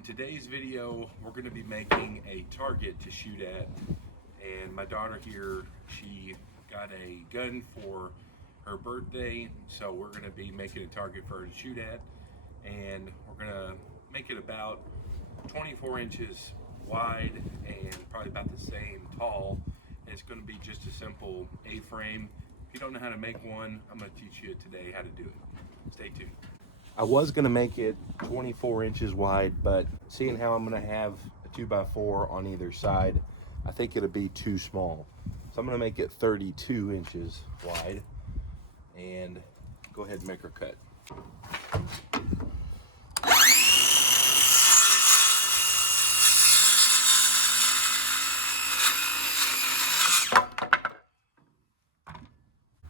In today's video, we're going to be making a target to shoot at, and my daughter here, she got a gun for her birthday, so we're going to be making a target for her to shoot at, and we're going to make it about 24 inches wide and probably about the same tall. And it's going to be just a simple A-frame. If you don't know how to make one, I'm going to teach you today how to do it. Stay tuned. I was going to make it 24 inches wide, but seeing how I'm going to have a 2x4 on either side, I think it'll be too small. So I'm going to make it 32 inches wide and go ahead and make our cut.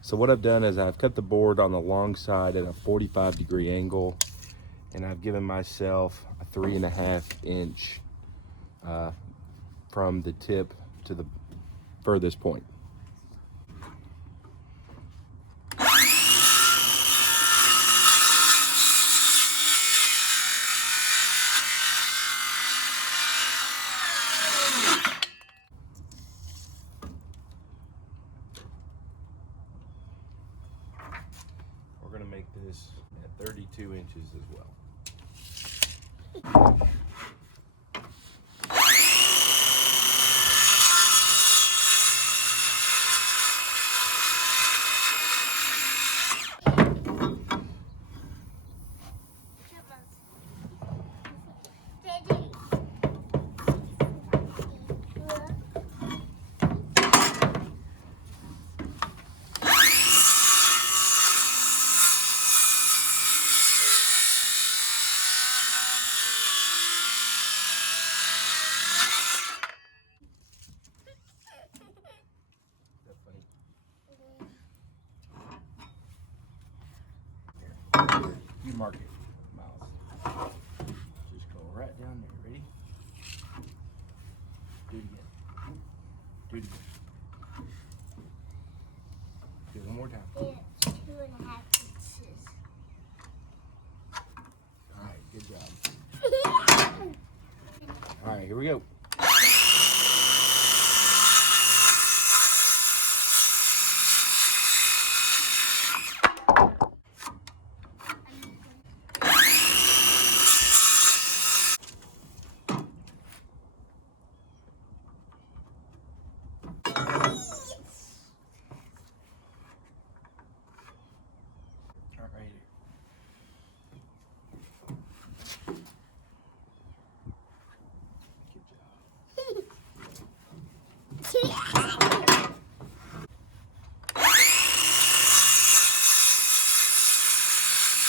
So what I've done is I've cut the board on the long side at a 45-degree angle, and I've given myself a 3.5 inch from the tip to the furthest point. We're going to make this at 32 inches as well. You mark it, Miles. Just go right down there. Ready? Do it again. Do it again. Do it one more time. It's 2.5 inches. All right, good job. All right, here we go.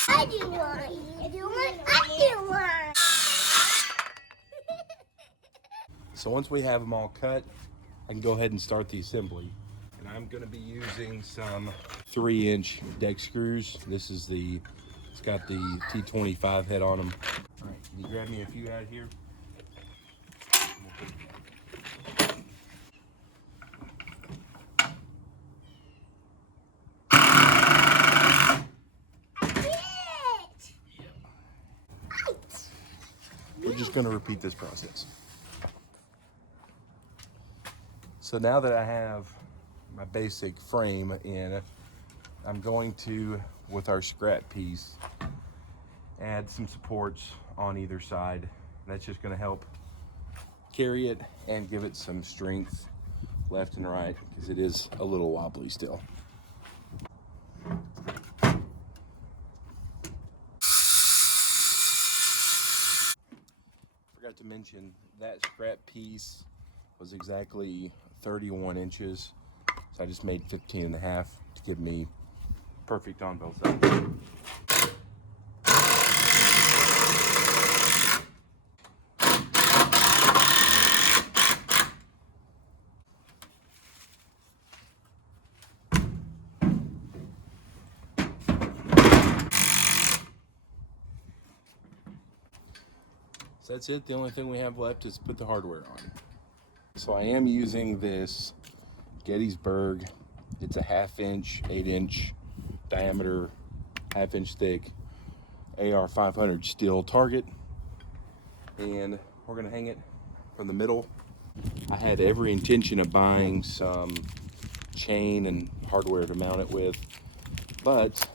I do one. You do one. I do one. So once we have them all cut, I can go ahead and start the assembly. And I'm going to be using some 3-inch deck screws. It's got the T25 head on them. All right, can you grab me a few out here? We're just going to repeat this process. So now that I have my basic frame in, I'm going to, with our scrap piece, add some supports on either side. That's just going to help carry it and give it some strength left and right, because it is a little wobbly still. Forgot to mention that scrap piece was exactly 31 inches. So I just made 15.5 to give me perfect on both sides. So that's it. The only thing we have left is put the hardware on. So I am using this Gettysburg. It's a 1/2 inch, 8 inch diameter, 1/2 inch thick AR 500 steel target. and we're gonna hang it from the middle. I had every intention of buying some chain and hardware to mount it with, but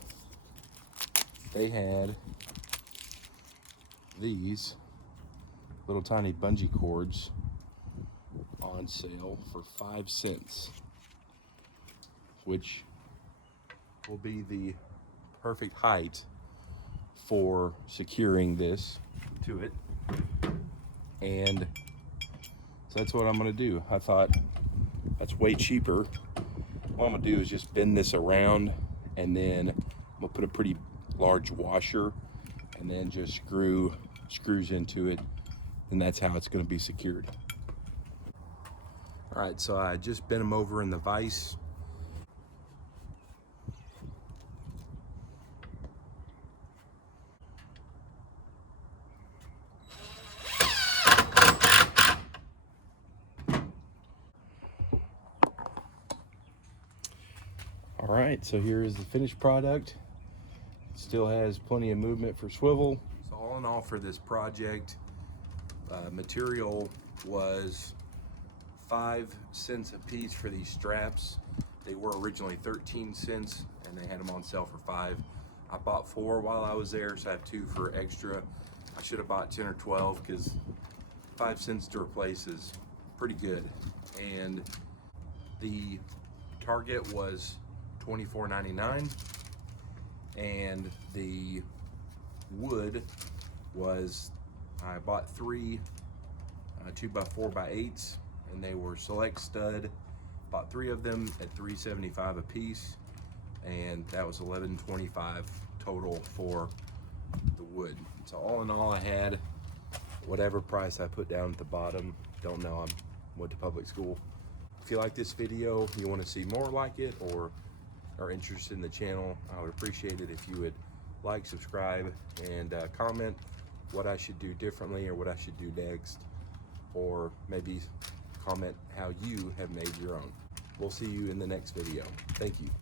they had these little tiny bungee cords on sale for 5 cents, which will be the perfect height for securing this to it. And so that's what I'm gonna do. I thought that's way cheaper. What I'm gonna do is just bend this around, and then I'm gonna put a pretty large washer and then just screws into it, and that's how it's gonna be secured. All right, so I just bent them over in the vise. All right, so here is the finished product. Still has plenty of movement for swivel. So all in all for this project, material was 5 cents a piece for these straps. They were originally 13 cents and they had them on sale for 5. I bought 4 while I was there, so I have 2 for extra. I should have bought 10 or 12 because 5 cents to replace is pretty good. And the target was $24.99, and the wood was, I bought 3 2x4x8s, and they were select stud. Bought 3 of them at $3.75 a piece, and that was $11.25 total for the wood. So all in all, I had whatever price I put down at the bottom. Don't know, I went to public school. If you like this video, you want to see more like it, or are interested in the channel, I would appreciate it if you would like, subscribe, and comment what I should do differently or what I should do next, or maybe comment how you have made your own. We'll see you in the next video. Thank you.